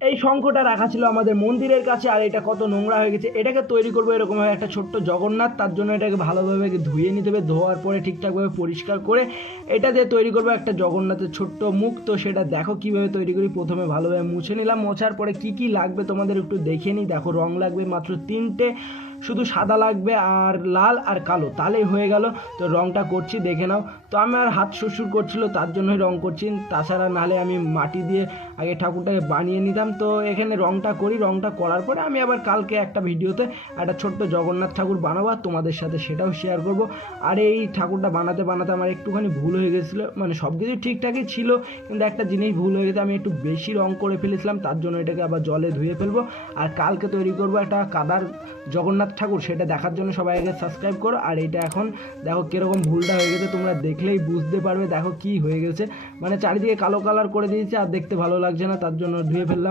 এই শঙ্খটা রাখা ছিল আমাদের মন্দিরের কাছে, আর এটা কত নোংরা হয়ে গেছে। এটাকে তৈরি করবো এরকমভাবে একটা ছোট্ট জগন্নাথ। তার জন্য এটাকে ভালোভাবে ধুয়ে নিতে হবে, ধোয়ার পরে ঠিকঠাকভাবে পরিষ্কার করে এটা দিয়ে তৈরি করবো একটা জগন্নাথের ছোট্ট মুখ। তো সেটা দেখো কীভাবে তৈরি করি। প্রথমে ভালোভাবে মুছে নিলাম, মোছার পরে কি কি লাগবে তোমাদের একটু দেখে নিই। দেখো, রং লাগবে মাত্র 3টে, শুধু সাদা লাগবে আর লাল আর কালো, তাহলেই হয়ে গেল। তো রংটা করছি, দেখে নাও। তো আমার হাত সুরসুর করছিল, তার জন্যই রং করছি, তাছাড়া নাহলে আমি মাটি দিয়ে আগে ঠাকুরটাকে বানিয়ে নিতাম। তো এখানে রংটা করি, রংটা করার পরে আমি আবার কালকে একটা ভিডিওতে একটা ছোট্ট জগন্নাথ ঠাকুর বানাবো, আর তোমাদের সাথে সেটাও শেয়ার করব। আর এই ঠাকুরটা বানাতে বানাতে আমার একটুখানি ভুল হয়ে গেছিলো, মানে সব কিছু ঠিকঠাকই ছিল, কিন্তু একটা জিনিস ভুল হয়ে গেছে, আমি একটু বেশি রং করে ফেলেছিলাম। তার জন্য এটাকে আবার জলে ধুয়ে ফেলবো, আর কালকে তৈরি করবো একটা কাদার জগন্নাথ ঠাকুর। সেটা দেখার জন্য সবাই আগে সাবস্ক্রাইব করো। আর এইটা এখন দেখো কীরকম ভুলটা হয়ে গেছে, তোমরা দেখলেই বুঝতে পারবে। দেখো কি হয়ে গেছে, মানে চারিদিকে কালো কালার করে দিয়েছে আর দেখতে ভালো লাগছে না, তার জন্য ধুয়ে ফেললাম।